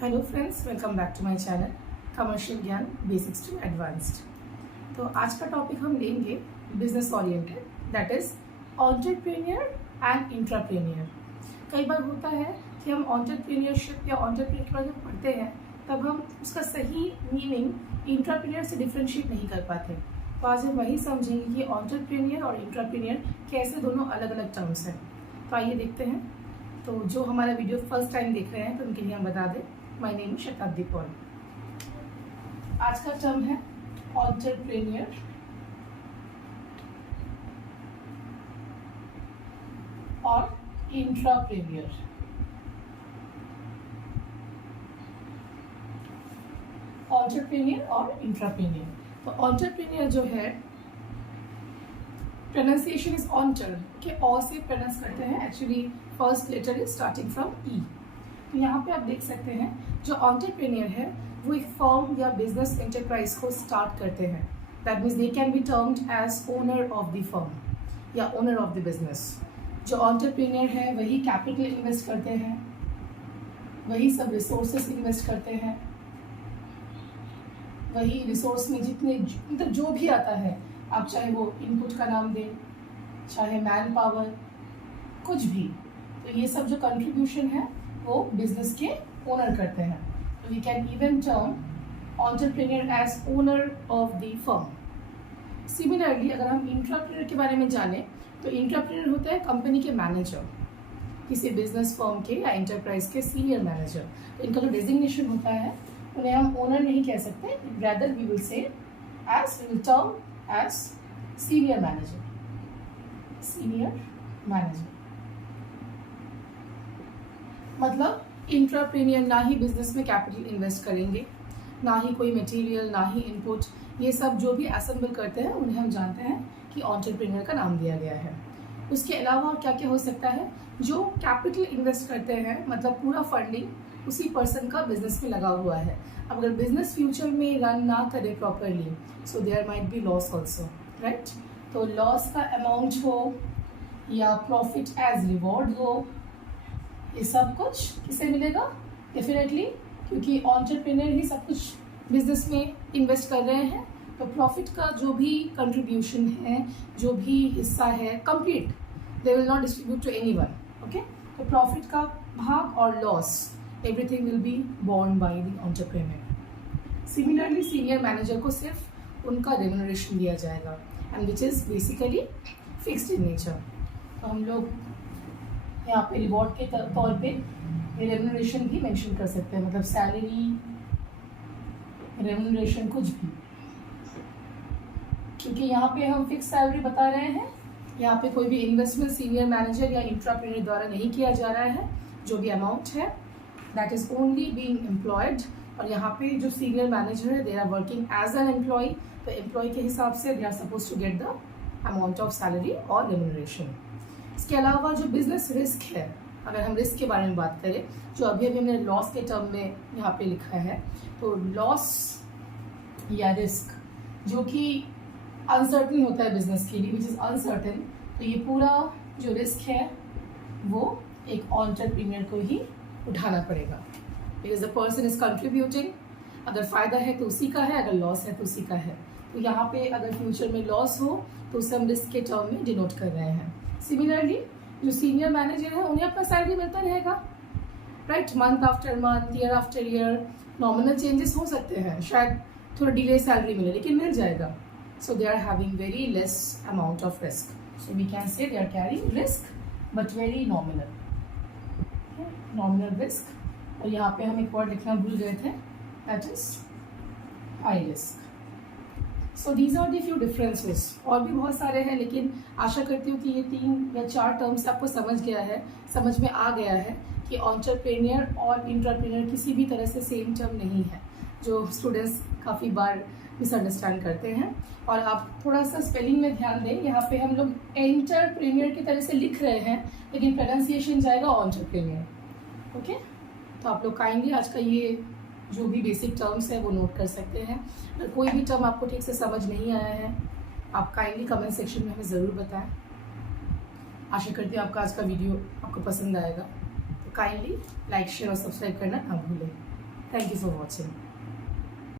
Hello friends, welcome back to my channel commercial ज्ञान basics to advanced. तो आज का टॉपिक हम लेंगे business oriented, that is entrepreneur and intrapreneur. कई बार होता है कि हम एंटरप्रेन्योरशिप या एंटरप्रेन्योर जब पढ़ते हैं तब हम उसका सही मीनिंग इंट्राप्रेन्योर से डिफ्रेंशिएट नहीं कर पाते। तो आज हम वही समझेंगे कि एंटरप्रेन्योर और इंट्राप्रेन्योर कैसे दोनों अलग अलग टर्म्स हैं। तो आइए देखते हैं। तो जो हमारा वीडियो फर्स्ट टाइम देख रहे हैं तो उनके लिए हम बता दें, माय नेम इज शताब्दी पॉल। आज का टर्म है एंटरप्रेन्योर और इंट्राप्रेन्योर। एंटरप्रेन्योर और इंट्राप्रेन्योर। तो एंटरप्रेन्योर जो है प्रोनाउंसिएशन इज ऑन्टर के ओ से प्रोनाउंस करते हैं। Actually first letter is starting from E. तो यहाँ पे आप देख सकते हैं जो एंटरप्रेन्योर है वो एक फर्म या बिजनेस एंटरप्राइज को स्टार्ट करते हैं। That means they can be termed as owner of the firm या ओनर ऑफ द बिजनेस। जो एंटरप्रेन्योर है वही कैपिटल इन्वेस्ट करते हैं, वही सब रिसोर्सेस इन्वेस्ट करते हैं, वही रिसोर्स में जितने मतलब जो भी आता है, आप चाहे वो इनपुट का नाम दें, चाहे मैन पावर, कुछ भी, तो ये सब जो कंट्रीब्यूशन है वो बिजनेस के ओनर करते हैं। तो we can even term entrepreneur as owner of the firm. Similarly अगर हम इंट्राप्रेन्योर के बारे में जानें तो इंट्राप्रेन्योर होता है कंपनी के मैनेजर, किसी बिजनेस फर्म के या एंटरप्राइज के सीनियर मैनेजर। तो इनका जो डेजिग्नेशन होता है उन्हें हम ओनर नहीं कह सकते, rather we will say as we will term as senior manager. Senior manager मतलब इंट्राप्रेन्योर ना ही बिजनेस में कैपिटल इन्वेस्ट करेंगे, ना ही कोई मटेरियल, ना ही इनपुट, ये सब जो भी असेंबल करते हैं उन्हें हम जानते हैं कि एंटरप्रेन्योर का नाम दिया गया है। उसके अलावा और क्या क्या हो सकता है, जो कैपिटल इन्वेस्ट करते हैं मतलब पूरा फंडिंग उसी पर्सन का बिजनेस में लगा हुआ है। अब अगर बिजनेस फ्यूचर में रन ना करे properly so there might be loss also, right. तो लॉस का अमाउंट हो या प्रॉफिट एज रिवॉर्ड हो, ये सब कुछ किसे मिलेगा? डेफिनेटली, क्योंकि एंटरप्रेन्योर ही सब कुछ बिजनेस में इन्वेस्ट कर रहे हैं। तो प्रॉफिट का जो भी कंट्रीब्यूशन है, जो भी हिस्सा है, complete they will not distribute to anyone. Okay, तो प्रॉफिट का भाग और loss everything will be borne by the entrepreneur. Similarly senior manager को सिर्फ उनका रेम्यूनरेशन दिया जाएगा and which is basically fixed in nature. तो हम लोग यहाँ पे रिवॉर्ड के तौर पे रेम्यूनरेशन भी मेंशन कर सकते हैं, मतलब सैलरी, रेम्यूनरेशन, कुछ भी, क्योंकि यहाँ पे हम फिक्स सैलरी बता रहे हैं। यहाँ पे कोई भी इन्वेस्टमेंट सीनियर मैनेजर या इंट्राप्रेन्योर द्वारा नहीं किया जा रहा है। जो भी अमाउंट है that is only being employed. और यहाँ पे जो सीनियर मैनेजर है they are working as an employee, तो एम्प्लॉय के हिसाब से they are suppose to get the amount of salary और रेम्यूनरेशन। इसके अलावा जो बिजनेस रिस्क है, अगर हम रिस्क के बारे में बात करें, जो अभी हमने लॉस के टर्म में यहाँ पे लिखा है, तो लॉस या रिस्क जो कि अनसर्टन होता है बिजनेस के लिए, विच इज़ अनसर्टन, तो ये पूरा जो रिस्क है वो एक एंटरप्रेन्योर को ही उठाना पड़ेगा, because the person is contributing. अगर फ़ायदा है तो उसी का है, अगर लॉस है तो उसी का है। तो यहाँ पे अगर फ्यूचर में लॉस हो तो उसे हम रिस्क के टर्म में डिनोट कर रहे हैं। सिमिलरली जो सीनियर मैनेजर है उन्हें अपना सैलरी मिलता रहेगा, right, month after month, year after year. Nominal changes हो सकते हैं, शायद थोड़ा डिले सैलरी मिले, लेकिन मिल जाएगा। So they are having very less amount of risk, so we can say they are carrying risk but very nominal, nominal risk. और यहाँ पे हम एक वर्ड लिखना भूल गए थे, that is high risk. So these are the few differences. और भी बहुत सारे हैं, लेकिन आशा करती हूँ कि ये 3 या 4 टर्म्स आपको समझ में आ गया है कि एंटरप्रेन्योर और इंट्राप्रेन्योर किसी भी तरह से सेम टर्म नहीं है, जो स्टूडेंट्स काफ़ी बार मिसअंडरस्टैंड करते हैं। और आप थोड़ा सा स्पेलिंग में ध्यान दें, यहाँ पे हम लोग एंटरप्रेन्योर की तरह से लिख रहे हैं लेकिन प्रोनाउंसिएशन जाएगा एंटरप्रेन्योर। ओके, तो आप लोग काइंडली आज का ये जो भी बेसिक टर्म्स है वो नोट कर सकते हैं। अगर कोई भी टर्म आपको ठीक से समझ नहीं आया है आप काइंडली कमेंट सेक्शन में हमें ज़रूर बताएं। आशा करती हूँ आपका आज का वीडियो आपको पसंद आएगा। तो काइंडली लाइक, शेयर और सब्सक्राइब करना ना भूलें। Thank you for watching.